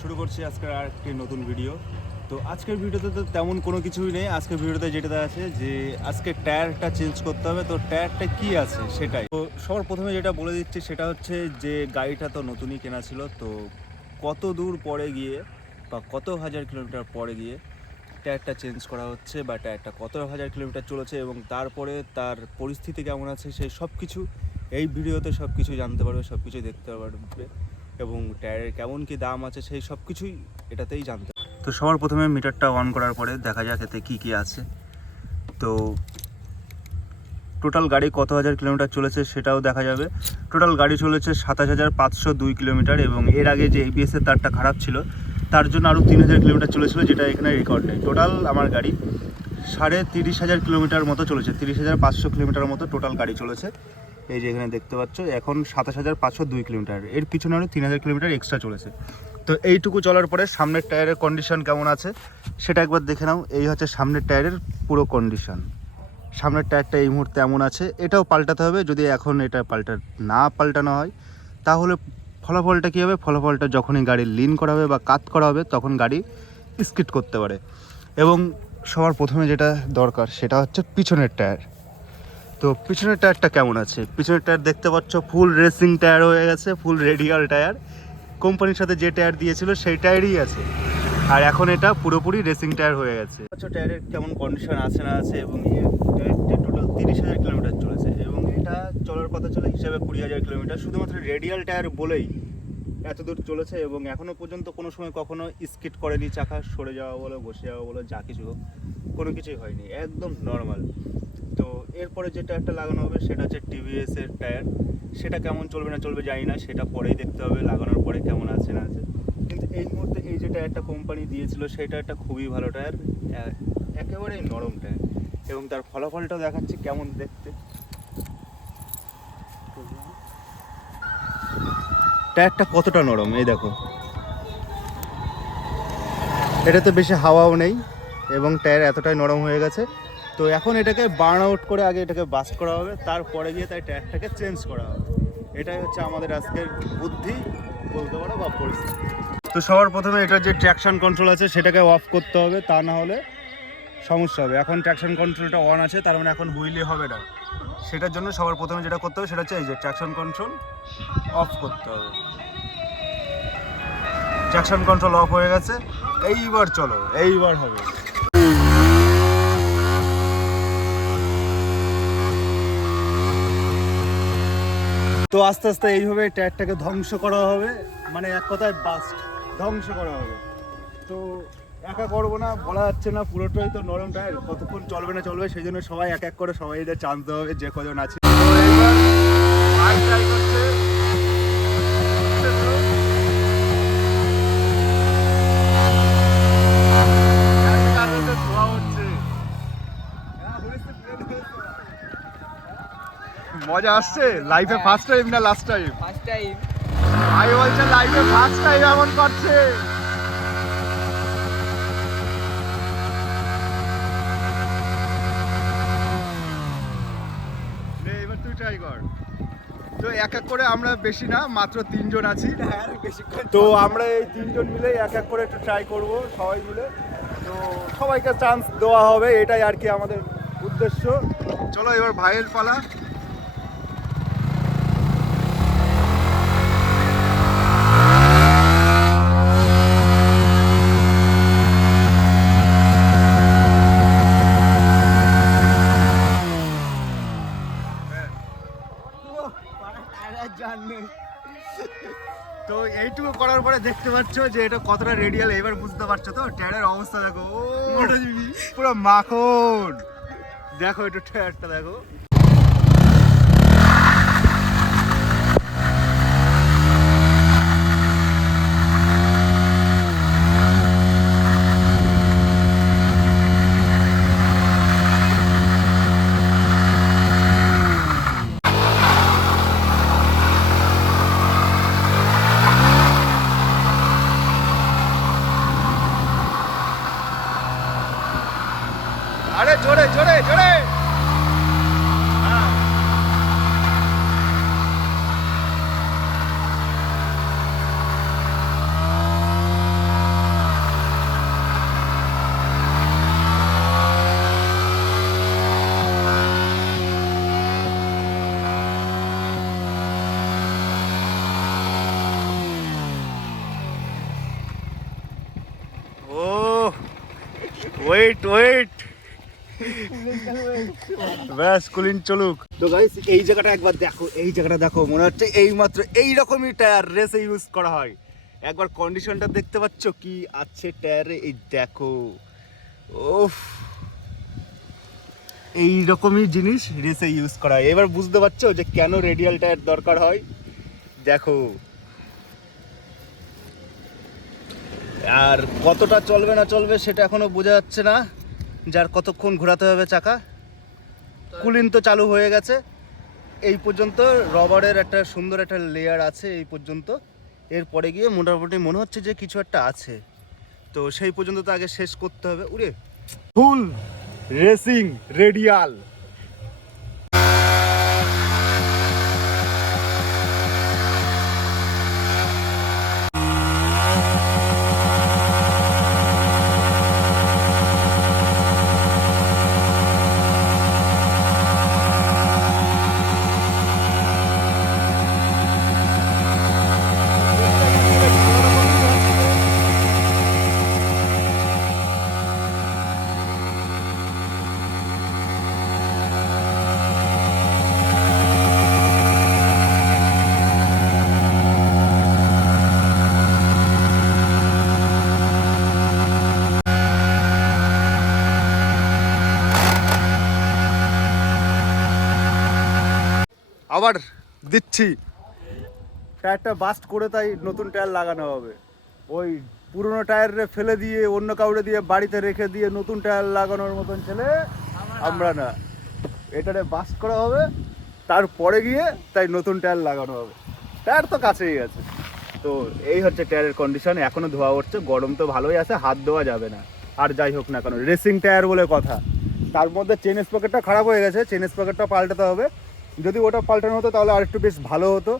শুরু করছি আজকের আর একটি নতুন ভিডিও তো আজকের ভিডিওতে তো তেমন কোনো কিছুই নেই। আজকের ভিডিওতে যেটা আছে যে আজকে টায়ারটা চেঞ্জ করতে হবে। তো টায়ারটা কি আছে সেটাই। তো সবার প্রথমে যেটা বলে দিচ্ছি সেটা হচ্ছে যে গাড়িটা তো নতুনই কেনা ছিল। তো কত দূর পরে গিয়ে বা কত হাজার কিলোমিটার পরে গিয়ে টায়ারটা চেঞ্জ করা হচ্ছে বা টায়ারটা কত হাজার কিলোমিটার চলেছে এবং তারপরে তার পরিস্থিতি কেমন আছে সেই সব কিছু এই ভিডিওতে সব কিছু জানতে পারবে সব কিছু দেখতে পারবে। এবং টায়ারের কেমন কি দাম আছে সেই সব কিছুই এটাতেই জানতে তো সবার প্রথমে মিটারটা অন করার পরে দেখা যাক এতে কী কী আছে। তো টোটাল গাড়ি কত হাজার কিলোমিটার চলেছে সেটাও দেখা যাবে। টোটাল গাড়ি চলেছে সাতাশ হাজার পাঁচশো দুই কিলোমিটার এবং এর আগে যে এবিএসের তারটা খারাপ ছিল, তার জন্য আরও তিন হাজার কিলোমিটার চলেছিল যেটা এখানে রেকর্ড নেই। টোটাল আমার গাড়ি সাড়ে তিরিশ হাজার কিলোমিটার মতো চলেছে, তিরিশ হাজার পাঁচশো কিলোমিটার মতো টোটাল গাড়ি চলেছে। এই যে এখানে দেখতে পাচ্ছ, এখন সাতাশ হাজার পাঁচশো দুই কিলোমিটার। এর পিছনে আরও তিন হাজার কিলোমিটার এক্সট্রা চলেছে। তো এইটুকু চলার পরে সামনের টায়ারের কন্ডিশন কেমন আছে, সেটা একবার দেখে নাও। এই হচ্ছে সামনের টায়ারের পুরো কন্ডিশন সামনের টায়ারটা এই মুহূর্তে এমন আছে, এটাও পাল্টাতে হবে। যদি এখন এটা পাল্টা, না পাল্টানো হয়, তাহলে ফলাফলটা কী হবে? ফলাফলটা যখনই গাড়ি লিন করা হবে বা কাত করা হবে, তখন গাড়ি স্কিট করতে পারে। এবং সবার প্রথমে যেটা দরকার, সেটা হচ্ছে পিছনের টায়ার। তো পিছনের টায়ারটা কেমন আছে? পিছনের টায়ার দেখতে পাচ্ছ ফুল রেসিং টায়ার হয়ে গেছে ফুল রেডিয়াল টায়ার। কোম্পানির সাথে যে টায়ার দিয়েছিল, সেই টায়ারই আছে। আর এখন এটা পুরোপুরি রেসিং টায়ার হয়ে গেছে। আচ্ছা টায়ারের কেমন কন্ডিশন আছে না আছে এবং টায়ারটি টোটাল তিরিশ হাজার কিলোমিটার চলেছে এবং এটা চলার কথা ছিল হিসাবে কুড়ি হাজার কিলোমিটার শুধুমাত্র রেডিয়াল টায়ার বলেই এত দূর চলেছে এবং এখনও পর্যন্ত কোনো সময় কখনো স্কিট করেনি, চাকা সরে যাওয়া বলো, বসে যাওয়া বলো, যা কিছু হোক, কোনো কিছুই হয়নি, একদম নর্মাল এরপরে যে টায়ারটা লাগানো হবে সেটা হচ্ছে টিভিএস এর টায়ার। সেটা কেমন চলবে না চলবে জানি না, সেটা পরেই দেখতে হবে, লাগানোর পরে কেমন আছে না আছে। কিন্তু এই মুহূর্তে এই যে টায়ারটা কোম্পানি দিয়েছিল, সেটা টায়ারটা খুবই ভালো টায়ার একেবারেই নরম টায়ার। এবং তার ফলাফলটাও দেখাচ্ছে কেমন দেখতে। টায়ারটা কতটা নরম, এই দেখো। এটাতে বেশি হাওয়াও নেই, এবং টায়ার এতটাই নরম হয়ে গেছে। তো এখন এটাকে বার্ন আউট করে আগে এটাকে বাস্ট করা হবে, তারপরে গিয়ে তাই টায়ারটাকে চেঞ্জ করা হবে। এটাই হচ্ছে আমাদের আজকের বুদ্ধি, বলতে পারো বা পরিস্থিতি। তো সবার প্রথমে এটার যে ট্র্যাকশন কন্ট্রোল আছে, সেটাকে অফ করতে হবে, তা না হলে সমস্যা হবে। এখন ট্র্যাকশন কন্ট্রোলটা অন আছে, তার মানে এখন হুইলে হবে না। সেটার জন্য সবার প্রথমে যেটা করতে হবে, সেটা হচ্ছে এই যে ট্র্যাকশন কন্ট্রোল অফ করতে হবে। ট্র্যাকশন কন্ট্রোল অফ হয়ে গেছে, এইবার চলো, এইবার হবে। তো আস্তে আস্তে এইভাবে টায়ারটাকে ধ্বংস করা হবে। মানে এক কথায় বাস্ট ধ্বংস করা হবে। তো একা করব না, বলা যাচ্ছে না, পুরোটাই তো নরম টায়ার কতক্ষণ চলবে না চলবে, সেই জন্য সবাই এক এক করে সবাই এদের চান্স দেওয়া হবে যে কজন আছে। মজা আসছে? লাইফে ফার্স্ট টাইম না লাস্ট টাইম ফার্স্ট টাইম ভাই বলছে লাইফে ফার্স্ট টাইম এমন করছে। এবার তুই ট্রাই কর। তো এক এক করে আমরা বেশি না মাত্র তিনজন আছি। বেশিক্ষণ তো আমরা এই তিনজন মিলে এক এক করে একটু ট্রাই করব সবাই মিলে। তো সবাইকে চান্স দেওয়া হবে এটাই আর কি আমাদের উদ্দেশ্য। চলো এবার ভাইয়ের পালা। দেখতে পাচ্ছ যে এটা কতটা রেডিয়াল এবার বুঝতে পারছ তো? ট্যারের অবস্থা দেখো। পুরো মাখন। দেখো একটু ট্যারটা দেখো আরে জোরে জোরে জোরে হ্যাঁ। ওয়েট ওয়েট ব্যাস, কুলিন চলুক। তো গাইস এই জায়গাটা একবার দেখো, এই জায়গাটা দেখো, মনে হচ্ছে এই মাত্র এই রকমই টায়ার রেসে ইউজ করা হয়। একবার কন্ডিশনটা দেখতে পাচ্ছ? কি আছে টায়ারে এই দেখো। ওফ এই রকমই জিনিস রেসে ইউজ করা হয়। এবার বুঝতে পারছ যে কেন রেডিয়াল টায়ার দরকার হয়? দেখো। আর কতটা চলবে না চলবে সেটা এখনও বোঝা যাচ্ছে না। যার কতক্ষণ ঘোরাতে হবে চাকা। কুলিন তো চালু হয়ে গেছে। এই পর্যন্ত রবারের একটা সুন্দর একটা লেয়ার আছে এই পর্যন্ত। এরপরে গিয়ে মোটামুটি মনে হচ্ছে যে কিছু একটা আছে। তো সেই পর্যন্ত তো আগে শেষ করতে হবে। উরে ফুল রেসিং রেডিয়াল আবার দিচ্ছি। টায়ারটা বাস্ট করে তাই নতুন টায়ার লাগানো হবে। ওই পুরনো টায়ারে ফেলে দিয়ে, অন্য কাউরে দিয়ে, বাড়িতে রেখে দিয়ে নতুন টায়ার লাগানোর মতন ছেলে আমরা না। এটারে বাস্ট করা হবে, তারপরে গিয়ে তাই নতুন টায়ার লাগানো হবে। টায়ার তো কাছেই আছে। তো এই হচ্ছে টায়ারের কন্ডিশন এখনও ধোয়া উঠছে, গরম তো ভালোই আছে, হাত দেওয়া যাবে না। আর যাই হোক না কেন রেসিং টায়ার বলে কথা। তার মধ্যে চেন স্পকেটটা খারাপ হয়ে গেছে চেন স্পকেটটা পাল্টাতে হবে। যদি ওটা পাল্টানো হতো তাহলে আরেকটু বেশ ভালো হতো।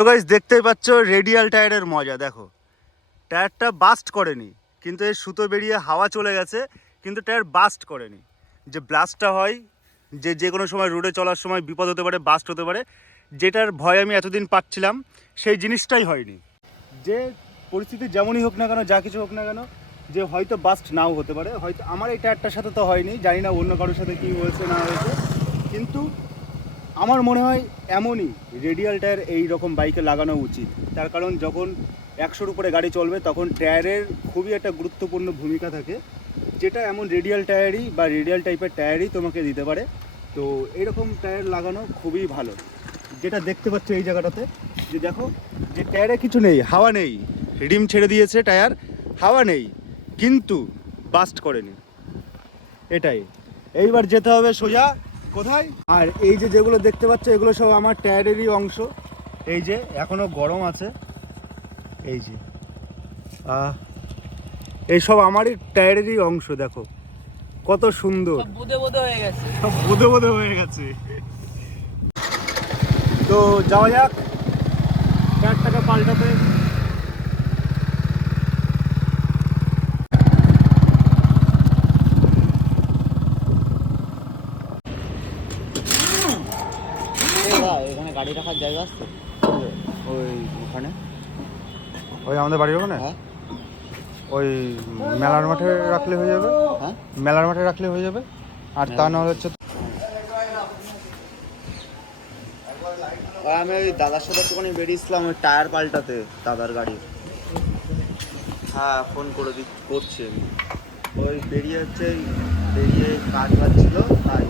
তো গাইজ দেখতেই পাচ্ছ রেডিয়াল টায়ারের মজা, দেখো। টায়ারটা বাস্ট করেনি, কিন্তু এর সুতো বেরিয়ে হাওয়া চলে গেছে, কিন্তু টায়ার বাস্ট করেনি। যে ব্লাস্টটা হয়, যে যে কোনো সময় রোডে চলার সময় বিপদ হতে পারে বাস্ট হতে পারে, যেটার ভয় আমি এতদিন পাচ্ছিলাম, সেই জিনিসটাই হয়নি। যে পরিস্থিতি যেমনই হোক না কেন, যা কিছু হোক না কেন, যে হয়তো বাস্ট নাও হতে পারে, হয়তো আমার এই টায়ারটার সাথে তো হয়নি, জানি না অন্য কারোর সাথে কী হয়েছে, না হয়েছে, কিন্তু আমার মনে হয় এমনই রেডিয়াল টায়ার এই রকম বাইকে লাগানো উচিত। তার কারণ যখন একশোর উপরে গাড়ি চলবে, তখন টায়ারের খুবই একটা গুরুত্বপূর্ণ ভূমিকা থাকে, যেটা এমন রেডিয়াল টায়ারই বা রেডিয়াল টাইপের টায়ারই তোমাকে দিতে পারে। তো এরকম টায়ার লাগানো খুবই ভালো। যেটা দেখতে পাচ্ছ এই জায়গাটাতে, যে দেখো, যে টায়ারে কিছু নেই, হাওয়া নেই। রিম ছেড়ে দিয়েছে টায়ার হাওয়া নেই, কিন্তু বাস্ট করেনি। এটাই। এইবার যেতে হবে সোজা। কোথায়? আর এই যে যেগুলো দেখতে পাচ্ছ এগুলো সব আমার টায়ারেরই অংশ। এই যে এখনও গরম আছে। এই যে। এই সব আমারই টায়ারেরই অংশ দেখো। কত সুন্দর। সব বুদে বুদে হয়ে গেছে। সব বোধে বোধে হয়ে গেছে। তো যাওয়া যাক। টায়ারটাকে পাল্টাতে। গাড়ি রাখার জায়গা আছে? ওই ওখানে? ওই আমাদের বাড়ির ওখানে? হ্যাঁ। ওই মেলার মাঠে রাখলে হয়ে যাবে? হ্যাঁ। মেলার মাঠে রাখলে হয়ে যাবে? আর তা না হচ্ছে আমি ওই দাদার সাথে একটুখানি বেরিয়েছিলাম ওই টায়ার পাল্টাতে দাদার গাড়ি। হ্যাঁ ফোন করে দি করছি আমি। ওই বেরিয়ে হচ্ছে বেরিয়ে কাজ বাজ ছিল তাই।